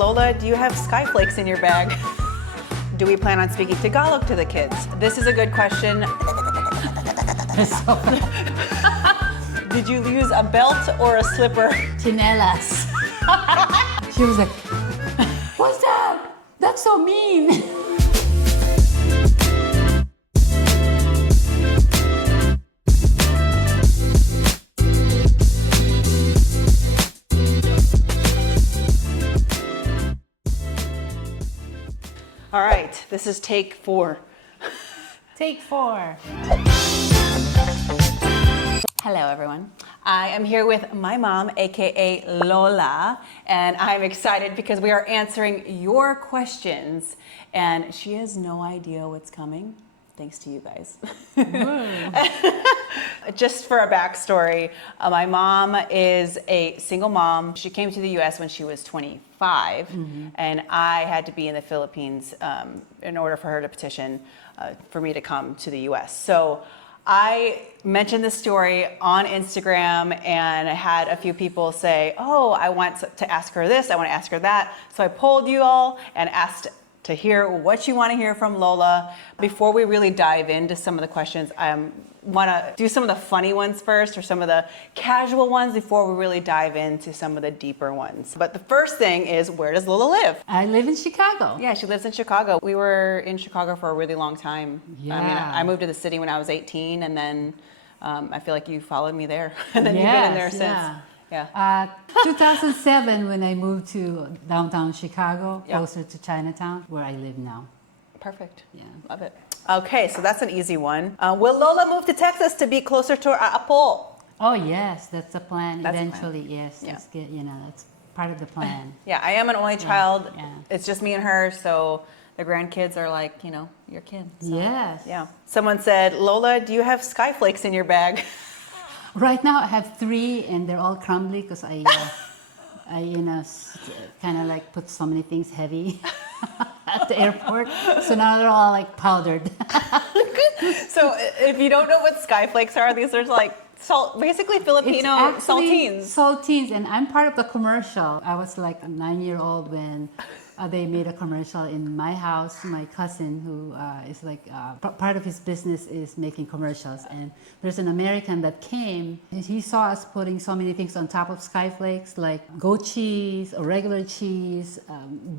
Lola, do you have skyflakes in your bag? Do we plan on speaking Tagalog to the kids? This is a good question. Did you use a belt or a slipper? Chinelas. She was like, what's that? That's so mean. All right, this is take 4. Take 4. Hello, everyone. I am here with my mom, aka Lola, and I'm excited because we are answering your questions, and she has no idea what's coming, thanks to you guys. Just for a backstory, my mom is a single mom. She came to the US when she was 25, and I had to be in the Philippines in order for her to petition for me to come to the US. So I mentioned this story on Instagram, and I had a few people say, oh, I want to ask her this, I want to ask her that. So I polled you all and asked to hear what you want to hear from Lola. Before we really dive into some of the questions, I want to do some of the funny ones first, or some of the casual ones, before we really dive into some of the deeper ones. But the first thing is, where does Lola live? I live in Chicago. Yeah, she lives in Chicago. We were in Chicago for a really long time. Yeah. I mean, I moved to the city when I was 18, and then I feel like you followed me there. And then you've been in there since. Yeah. 2007, when I moved to downtown Chicago, Yeah. closer to Chinatown, where I live now. Perfect. Yeah. Love it. Okay, so that's an easy one. Will Lola move to Texas to be closer to her Apo? Oh yes, that's the plan. That's the Eventually, yes. Yeah. Let's get, that's part of the plan. Yeah, I am an only child. yeah. It's just me and her, so the grandkids are like, your kids. So, Yes. yeah. Someone said, Lola, do you have skyflakes in your bag? Right now, I have 3, and they're all crumbly because I kind of like put so many things heavy at the airport. So now they're all like powdered. So if you don't know what skyflakes are, these are like basically Filipino It's actually saltines. Saltines, and I'm part of the commercial. I was like a 9-year-old when they made a commercial in my house. My cousin, who is like part of his business is making commercials, and there's an American that came. He saw us putting so many things on top of skyflakes, like goat cheese or regular cheese,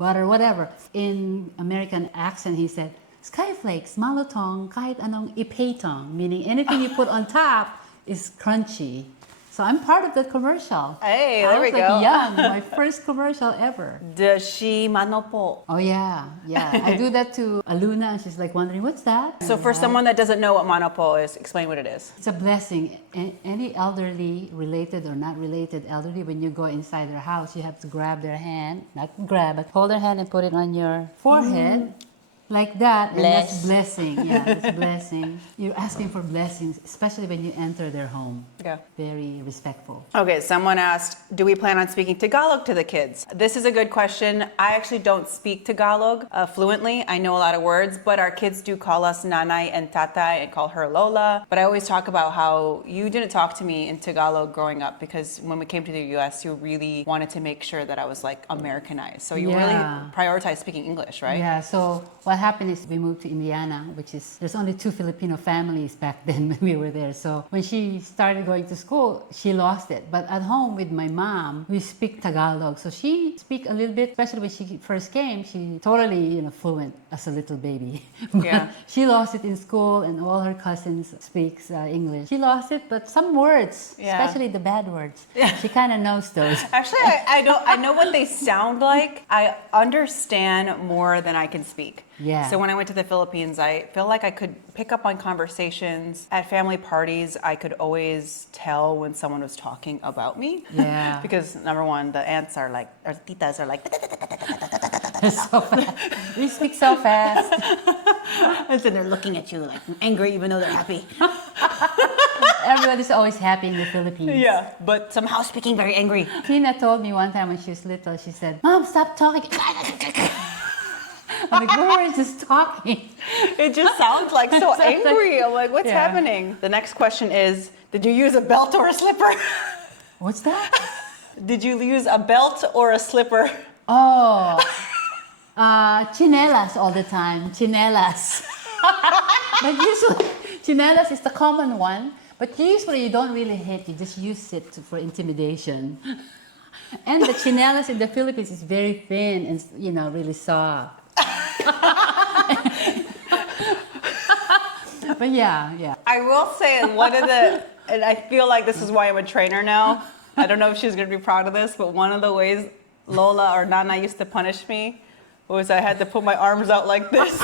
butter, whatever. In American accent, he said, "Skyflakes, malutong, kahit anong ipatong," meaning anything you put on top is crunchy. So I'm part of the commercial. Hey, I there was we like go. young, my first commercial ever. Does she manopo? Oh yeah. I do that to Aluna, and she's like wondering, what's that? So for someone that doesn't know what manopo is, explain what it is. It's a blessing. Any elderly, related or not related elderly, when you go inside their house, you have to grab their hand, not grab, but hold their hand and put it on your forehead. Like that, and that's blessing. Yeah, that's blessing. You're asking for blessings, especially when you enter their home. Yeah. Very respectful. Okay, someone asked, do we plan on speaking Tagalog to the kids? This is a good question. I actually don't speak Tagalog fluently. I know a lot of words, but our kids do call us nanay and tatay and call her Lola. But I always talk about how you didn't talk to me in Tagalog growing up, because when we came to the US, you really wanted to make sure that I was like Americanized. So you really prioritized speaking English, right? Yeah, so what happened is we moved to Indiana, there's only 2 Filipino families back then when we were there. So when she started going to school, she lost it. But at home with my mom, we speak Tagalog. So she speak a little bit, especially when she first came, she totally, fluent as a little baby. Yeah. She lost it in school, and all her cousins speaks English. She lost it, but some words, especially the bad words, she kind of knows those. Actually, I know what they sound like. I understand more than I can speak. Yeah. So when I went to the Philippines, I feel like I could pick up on conversations. At family parties, I could always tell when someone was talking about me. Yeah. Because number one, the aunts are like, or titas are like, So fast. We speak so fast. and then they're looking at you like angry even though they're happy. Everybody's always happy in the Philippines. Yeah, but somehow speaking very angry. Tina told me one time when she was little, she said, "Mom, stop talking." I'm like, we were just talking. It just sounds like so angry. I'm like, what's Yeah. happening? The next question is, did you use a belt or a slipper? What's that? Did you use a belt or a slipper? Oh, Chinelas all the time. Chinelas. But usually, chinelas is the common one. But usually you don't really hit. You just use it for intimidation. And the chinelas in the Philippines is very thin and really soft. But yeah. I will say one of the, and I feel like this is why I'm a trainer now. I don't know if she's going to be proud of this, but one of the ways Lola or Nana used to punish me was I had to put my arms out like this.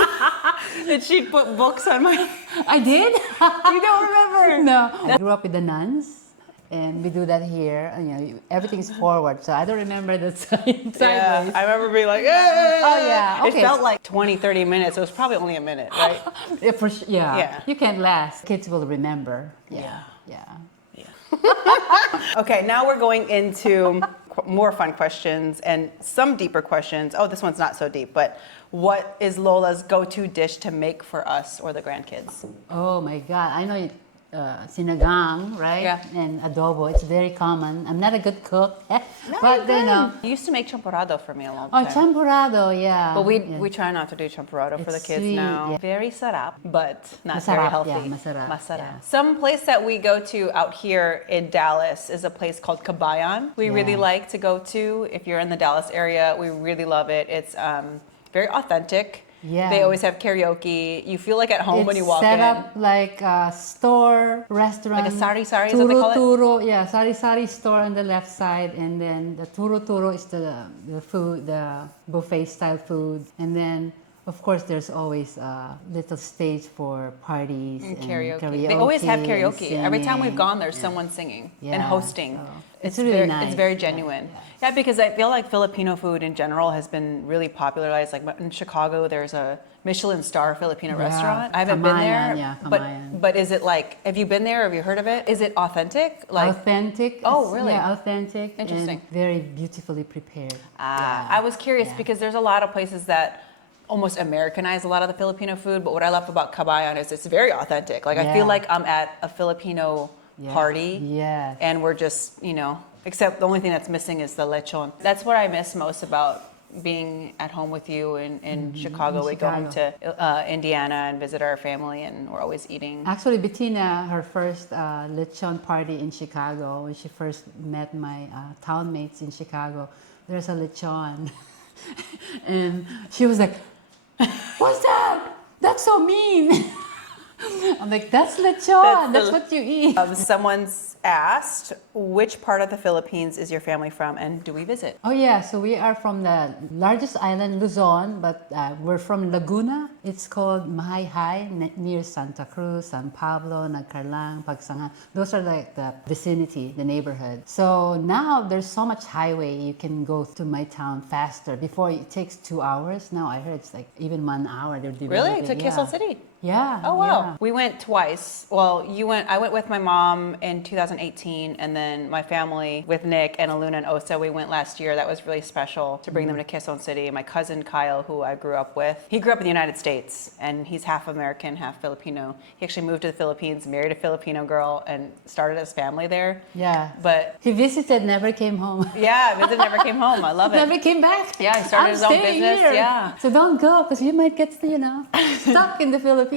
And she'd put books on my... I did? You don't remember? No. I grew up with the nuns. And we do that here. Everything's forward, so I don't remember the sideways. Yeah, I remember being like, "Eh." Oh yeah, okay. It felt like 20, 30 minutes. It was probably only a minute, right? Yeah. You can't last. Kids will remember. Yeah. Okay, now we're going into more fun questions and some deeper questions. Oh, this one's not so deep, but what is Lola's go-to dish to make for us or the grandkids? Oh my God, I know it. Sinigang, right? Yeah. And adobo. It's very common. I'm not a good cook, No, but You used to make champurrado for me a long time. Oh, champurrado, yeah. But we try not to do champurrado for the It's kids sweet, now. yeah. Very sarap, but not very Masarap, healthy. yeah, masarap, yeah. Some place that we go to out here in Dallas is a place called Kabayan. We really Yeah. like to go to. If you're in the Dallas area, we really love it. It's very authentic. Yeah. They always have karaoke. You feel like at home when you walk set in. up like a store, restaurant. Like a sari-sari, is what they call it? Turo, yeah, sari-sari store on the left side. And then the turo is the food, the buffet style food. And then, of course, there's always a little stage for parties and karaoke. They always have and karaoke. Every time we've singing. gone, there's someone singing and Yeah, hosting. so it's really nice. It's very genuine. Yeah, because I feel like Filipino food in general has been really popularized. Like in Chicago, there's a Michelin star Filipino restaurant. I haven't been there, Kamayan, yeah, but Kamayan. is it like? Have you been there? Have you heard of it? Is it authentic? Like Authentic. Oh, really? Yeah, authentic. Interesting. And very beautifully prepared. I was curious because there's a lot of places that almost Americanize a lot of the Filipino food, but what I love about Kabayan is it's very authentic. Like I feel like I'm at a Filipino party, Yes. and we're just, except the only thing that's missing is the lechon. That's what I miss most about being at home with you in Chicago. We go home to Indiana and visit our family, and we're always eating. Actually, Betina, her first lechon party in Chicago, when she first met my town mates in Chicago, there's a lechon. And she was like, "What's that? That's so mean." I'm like, "That's lechon. That's what you eat." Someone's asked, which part of the Philippines is your family from, and do we visit? Oh yeah, so we are from the largest island, Luzon, but we're from Laguna. It's called Mahayhay, near Santa Cruz, San Pablo, Nagcarlang, Pagsangan. Those are like the vicinity, the neighborhood. So now there's so much highway, you can go to my town faster. Before it takes 2 hours. Now I heard it's like even 1 hour. They're Really? To Quezon City? Yeah. Oh wow. Yeah. We went twice. Well, I went with my mom in 2018, and then my family with Nick and Aluna and Osa, we went last year. That was really special to bring them to Quezon City. My cousin Kyle, who I grew up with, he grew up in the United States, and he's half American, half Filipino. He actually moved to the Philippines, married a Filipino girl, and started his family there. Yeah. But he visited, never came home. yeah, visit never came home. I love it. Never came back. Yeah, he started his own business. Here. Yeah. So don't go, because you might get, stuck in the Philippines.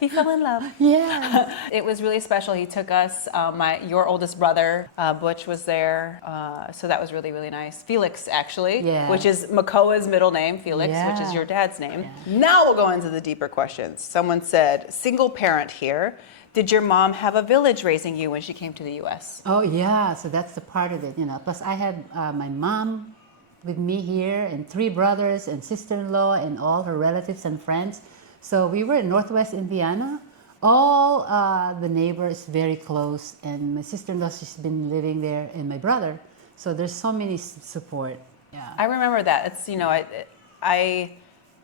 He fell in love. Yeah. It was really special. He took us. Your oldest brother, Butch, was there. So that was really, really nice. Felix, actually, which is Makoa's middle name, Felix, which is your dad's name. Yeah. Now we'll go into the deeper questions. Someone said, single parent here. Did your mom have a village raising you when she came to the U.S.? Oh, yeah. So that's the part of it, Plus I had my mom with me here and 3 brothers and sister-in-law and all her relatives and friends. So we were in Northwest Indiana. All the neighbors very close, and my sister-in-law, she's been living there, and my brother. So there's so many support. Yeah. I remember that. It's I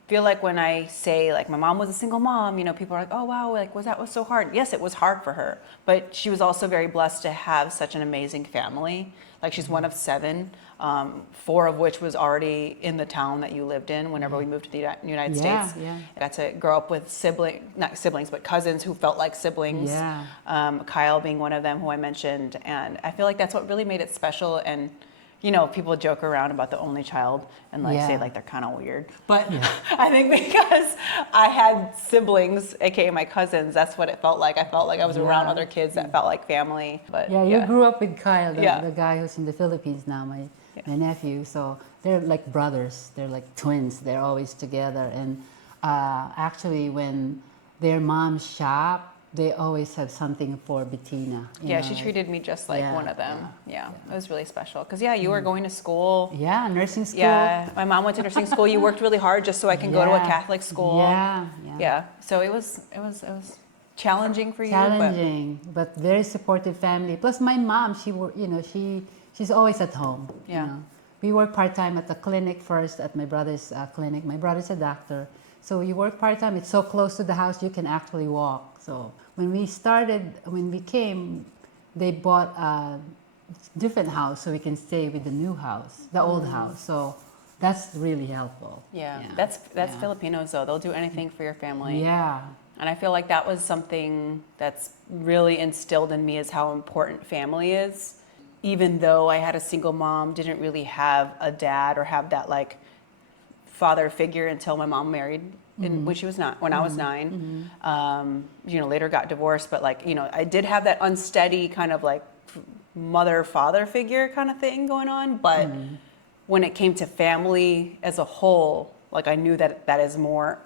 feel like when I say like my mom was a single mom, people are like, oh wow, like was so hard? Yes, it was hard for her, but she was also very blessed to have such an amazing family. Like she's one of 7, 4 of which was already in the town that you lived in whenever we moved to the United States. Yeah. I got to grow up with not siblings, but cousins who felt like siblings. Yeah. Kyle being one of them who I mentioned. And I feel like that's what really made it special and you know, people joke around about the only child and like say Yeah. like they're kind of weird. But I think because I had siblings, aka my cousins, that's what it felt like. I felt like I was around Yeah. other kids that felt like family. But Yeah, you grew up with Kyle, Yeah. the guy who's in the Philippines now, my nephew. So they're like brothers. They're like twins. They're always together. And actually, when their moms shop, they always have something for Betina. Yeah, she treated me just like Yeah, one of them. yeah, It was really special. Because, yeah, you were going to school. Yeah, nursing school. Yeah, my mom went to nursing school. You worked really hard just so I can go to a Yeah. Catholic school. Yeah, Yeah, so it was challenging for you. Challenging, but very supportive family. Plus, my mom, she's always at home. Yeah. We work part time at the clinic first, at my brother's clinic. My brother's a doctor, so you work part time. It's so close to the house you can actually walk. So when we came, they bought a different house so we can stay with the new house, the old house. So that's really helpful. Yeah, that's Filipinos though. They'll do anything for your family. Yeah. And I feel like that was something that's really instilled in me is how important family is. Even though I had a single mom, didn't really have a dad or have that like father figure until my mom married when she was not when I was 9. You know, later got divorced, but like, you know, I did have that unsteady kind of like mother father figure kind of thing going on. But when it came to family as a whole, like I knew that that is more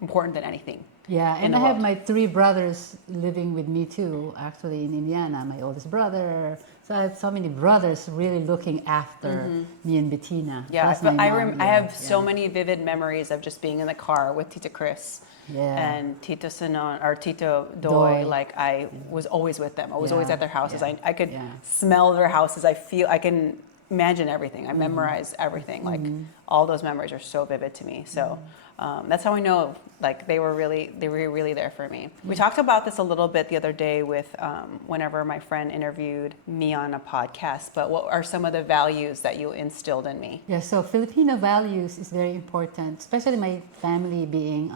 important than anything. Yeah, in and the I have world. my 3 brothers living with me too, actually in Indiana, my oldest brother. So I have so many brothers really looking after me and Bettina. Yeah, plus but my I mom, I have yeah, so many vivid memories of just being in the car with Tita Chris Yeah. and Tito Sinon or Tito Doy. Doy. Like I was always with them. I was always Yeah, at their houses. yeah, I could yeah. smell their houses. I can imagine everything. I memorize everything. Like all those memories are so vivid to me. So that's how I know like they were really there for me. We talked about this a little bit the other day with whenever my friend interviewed me on a podcast, but what are some of the values that you instilled in me? Yeah, so Filipino values is very important, especially my family being,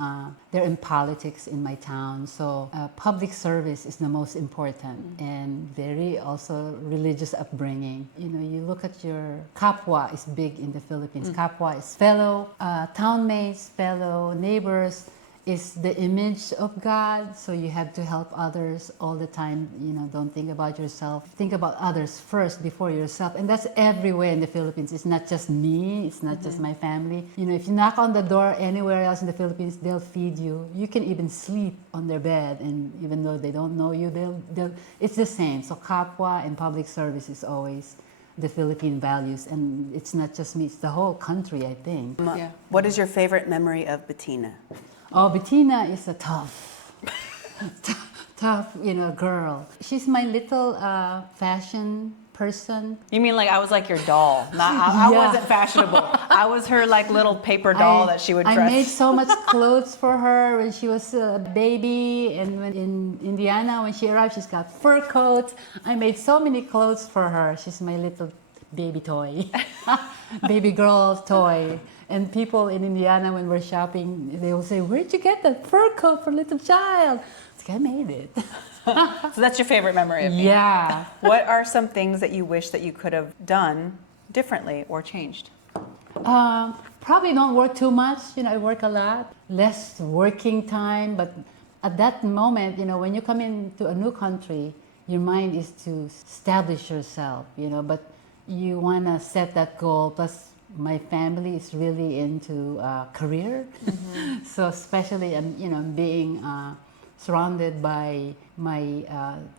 they're in politics in my town. So public service is the most important and very also religious upbringing. You know, you look at your kapwa is big in the Philippines. Kapwa is fellow townmates, fellow neighbors, is the image of God. So you have to help others all the time. You know, don't think about yourself. Think about others first before yourself. And that's everywhere in the Philippines. It's not just me. It's not just my family. You know, if you knock on the door anywhere else in the Philippines, they'll feed you. You can even sleep on their bed. And even though they don't know you, they'll it's the same. So kapwa and public service is always the Philippine values. And it's not just me. It's the whole country, I think. What is your favorite memory of Betina? Oh, Betina is a tough, girl. She's my little fashion person. You mean like I was like your doll? Not, I Yeah. wasn't fashionable. I was her like little paper doll that she would dress. I made so much clothes for her when she was a baby, and when in Indiana when she arrived, she's got fur coats. I made so many clothes for her. She's my little baby toy, baby girl toy. And people in Indiana, when we're shopping, they will say, "Where'd you get that fur coat for little child?" It's like, I made it. So that's your favorite memory of me. Yeah. What are some things that you wish that you could have done differently or changed? Probably don't work too much. You know, I work a lot, less working time. But at that moment, you know, when you come into a new country, your mind is to establish yourself, you know, but you want to set that goal. Plus, my family is really into career. So especially, being surrounded by my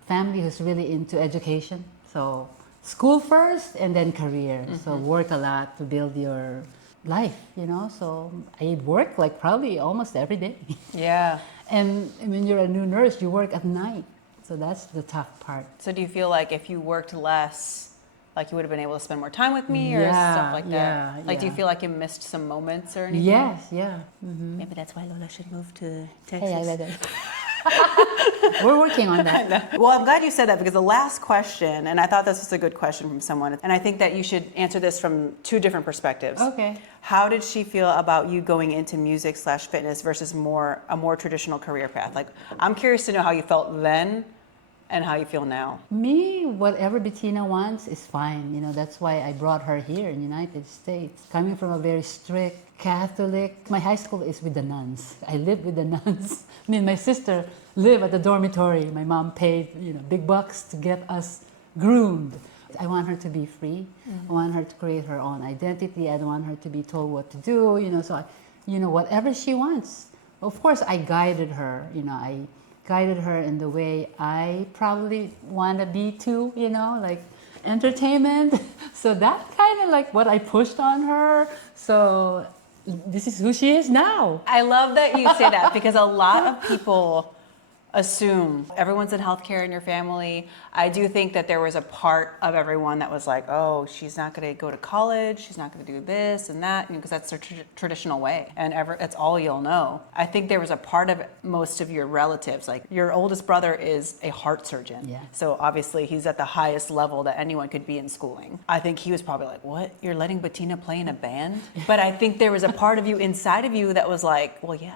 family who's really into education. So school first and then career. So work a lot to build your life, you know. So I work like probably almost every day. Yeah. And when you're a new nurse, you work at night. So that's the tough part. So do you feel like if you worked less, like you would have been able to spend more time with me or stuff like that? Yeah, Like, do you yeah. feel like you missed some moments or anything? Yes, yeah. Maybe that's why Lola should move to Hey, Texas. we're working on that. Well, I'm glad you said that because the last question, and I thought this was a good question from someone, and I think that you should answer this from 2 different perspectives. Okay. How did she feel about you going into music/fitness versus a more traditional career path? Like, I'm curious to know how you felt then, and how you feel now? Me, whatever Betina wants is fine. That's why I brought her here in the United States. Coming from a very strict Catholic, my high school is with the nuns. I lived with the nuns. Me and my sister live at the dormitory. My mom paid, big bucks to get us groomed. I want her to be free. I want her to create her own identity. I don't want her to be told what to do. Whatever she wants. Of course, I guided her. I guided her in the way I probably want to be too. Like entertainment. So that kind of like what I pushed on her. So this is who she is now. I love that you say that because a lot of people assume everyone's in healthcare in your family. I do think that there was a part of everyone that was like, oh, she's not going to go to college, she's not going to do this and that, because that's their traditional way, and that's all you'll know. I think there was a part of most of your relatives, like your oldest brother is a heart surgeon. Yeah. So obviously he's at the highest level that anyone could be in schooling. I think he was probably like, what? You're letting Betina play in a band? But I think there was a part of you inside of you that was like, well, yeah.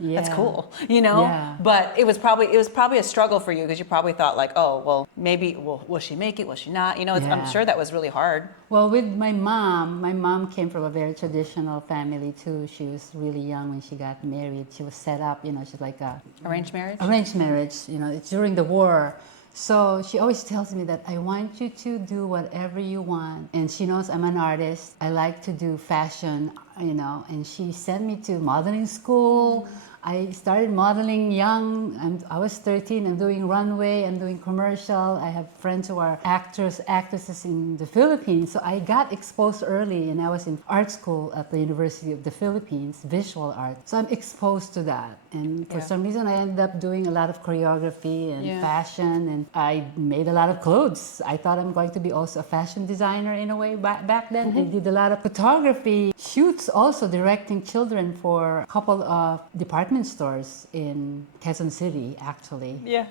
That's cool, Yeah. But it was probably a struggle for you because you probably thought like, oh, well, maybe, will she make it? Will she not? I'm sure that was really hard. Well, with my mom came from a very traditional family too. She was really young when she got married. She was set up, she's like a Arranged marriage? Arranged marriage, it's during the war. So she always tells me that I want you to do whatever you want. And she knows I'm an artist. I like to do fashion, and she sent me to modeling school. I started modeling young. I was 13. I'm doing runway. I'm doing commercial. I have friends who are actresses in the Philippines. So I got exposed early, and I was in art school at the University of the Philippines, visual art. So I'm exposed to that. And for some reason, I ended up doing a lot of choreography and fashion, and I made a lot of clothes. I thought I'm going to be also a fashion designer in a way back then. I did a lot of photography, shoots also, directing children for a couple of department stores in Quezon City, actually. Yeah.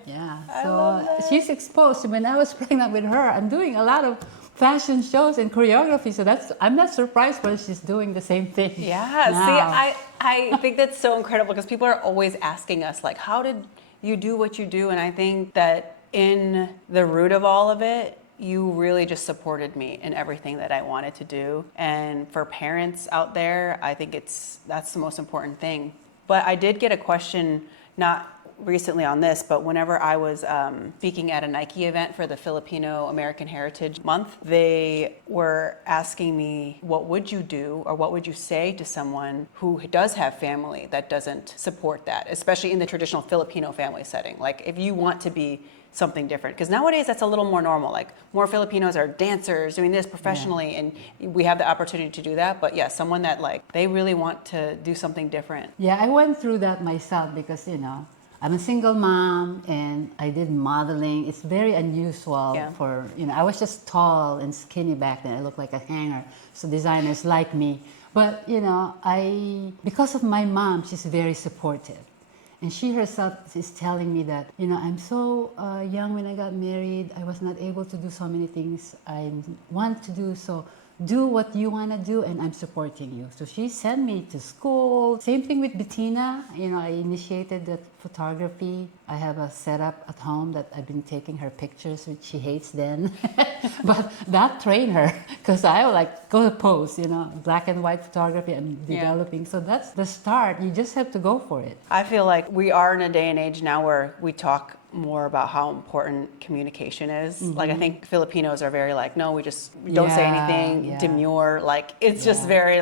So she's exposed. When I was pregnant with her, I'm doing a lot of fashion shows and choreography. So I'm not surprised when she's doing the same thing. Yeah. Now. See, I think that's so incredible because people are always asking us like, how did you do what you do? And I think that in the root of all of it, you really just supported me in everything that I wanted to do. And for parents out there, I think that's the most important thing. But I did get a question, not recently on this, but whenever I was speaking at a Nike event for the Filipino American Heritage Month, they were asking me, what would you do or what would you say to someone who does have family that doesn't support that, especially in the traditional Filipino family setting? Like if you want to be something different, because nowadays that's a little more normal. Like more Filipinos are dancers doing this professionally, and we have the opportunity to do that. But someone that like they really want to do something different. Yeah, I went through that myself because I'm a single mom and I did modeling. It's very unusual for I was just tall and skinny back then. I looked like a hanger, so designers like me. But because of my mom, she's very supportive. And she herself is telling me that, I'm so young when I got married. I was not able to do so many things I want to do. So do what you want to do, and I'm supporting you. So she sent me to school. Same thing with Betina. I initiated that photography. I have a setup at home that I've been taking her pictures, which she hates then. But that trained her because I would go to pose, black and white photography I'm developing. So that's the start. You just have to go for it. I feel like we are in a day and age now where we talk more about how important communication is. Like I think Filipinos are very no, we just don't say anything, demure. It's just very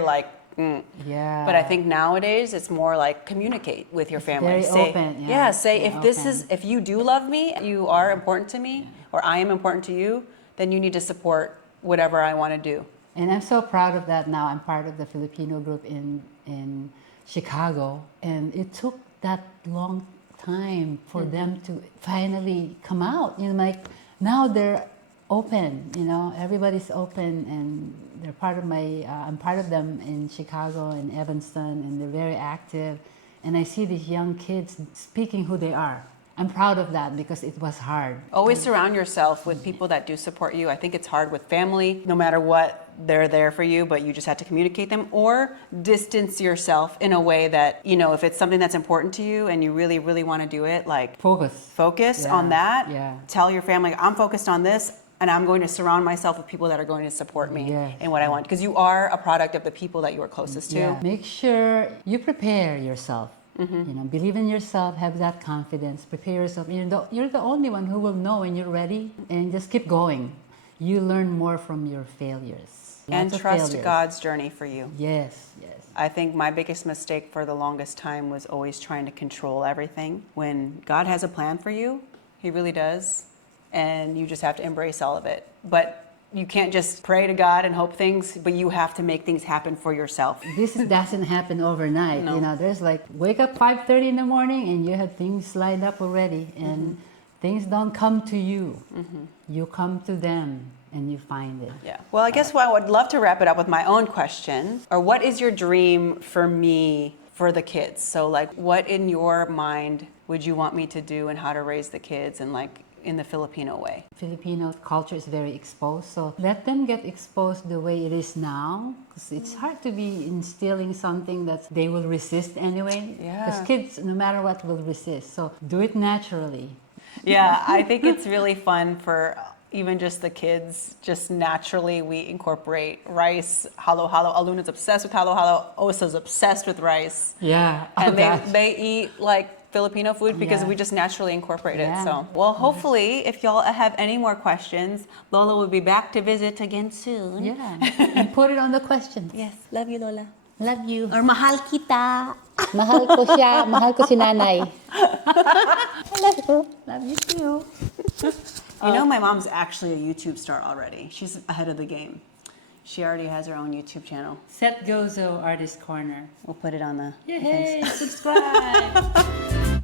Yeah. But I think nowadays it's more communicate with your family. Very say, open. Say open. If you do love me, you are important to me, or I am important to you, then you need to support whatever I want to do. And I'm so proud of that now. I'm part of the Filipino group in Chicago, and it took that long time for them to finally come out. Now they're open. Everybody's open, and they're part of I'm part of them in Chicago and Evanston, and they're very active. And I see these young kids speaking who they are. I'm proud of that because it was hard. Always surround yourself with people that do support you. I think it's hard with family, no matter what, they're there for you, but you just have to communicate them or distance yourself in a way that, you know, if it's something that's important to you and you really, really want to do it, like focus Yeah, on that. yeah. Tell your family, I'm focused on this and I'm going to surround myself with people that are going to support me Yes. in what I want. Because you are a product of the people that you are closest to. Yeah. Make sure you prepare yourself. You know, believe in yourself, have that confidence, prepare yourself. You're the only one who will know when you're ready, and just keep going. You learn more from your failures. And Lots of trust failures. God's journey for you. Yes, yes. I think my biggest mistake for the longest time was always trying to control everything. When God has a plan for you, He really does, and you just have to embrace all of it. But you can't just pray to God and hope things, but you have to make things happen for yourself. This doesn't happen overnight. No. You know, there's like wake up 5:30 in the morning and you have things lined up already, and things don't come to you. You come to them and you find it. Yeah. Well, I guess I would love to wrap it up with my own question, or what is your dream for me for the kids? So like, what in your mind would you want me to do and how to raise the kids and like in the Filipino way? Filipino culture is very exposed, so let them get exposed the way it is now, because it's hard to be instilling something that they will resist anyway. Yeah. Because kids, no matter what, will resist. So do it naturally. Yeah, I think it's really fun for even just the kids. Just naturally, we incorporate rice. Halo halo. Aluna's obsessed with halo halo. Osa's obsessed with rice. Yeah. And they eat like Filipino food because Yeah. we just naturally incorporate it. Yeah. So, well, hopefully, if y'all have any more questions, Lola will be back to visit again soon. Yeah. And put it on the questions. Yes. Love you, Lola. Love you. Or mahal kita. Mahal ko siya. Mahal ko si nanay. I love you. Love you too. You know, my mom's actually a YouTube star already. She's ahead of the game. She already has her own YouTube channel. Set Gozo Artist Corner. We'll put it on the Yay! Subscribe!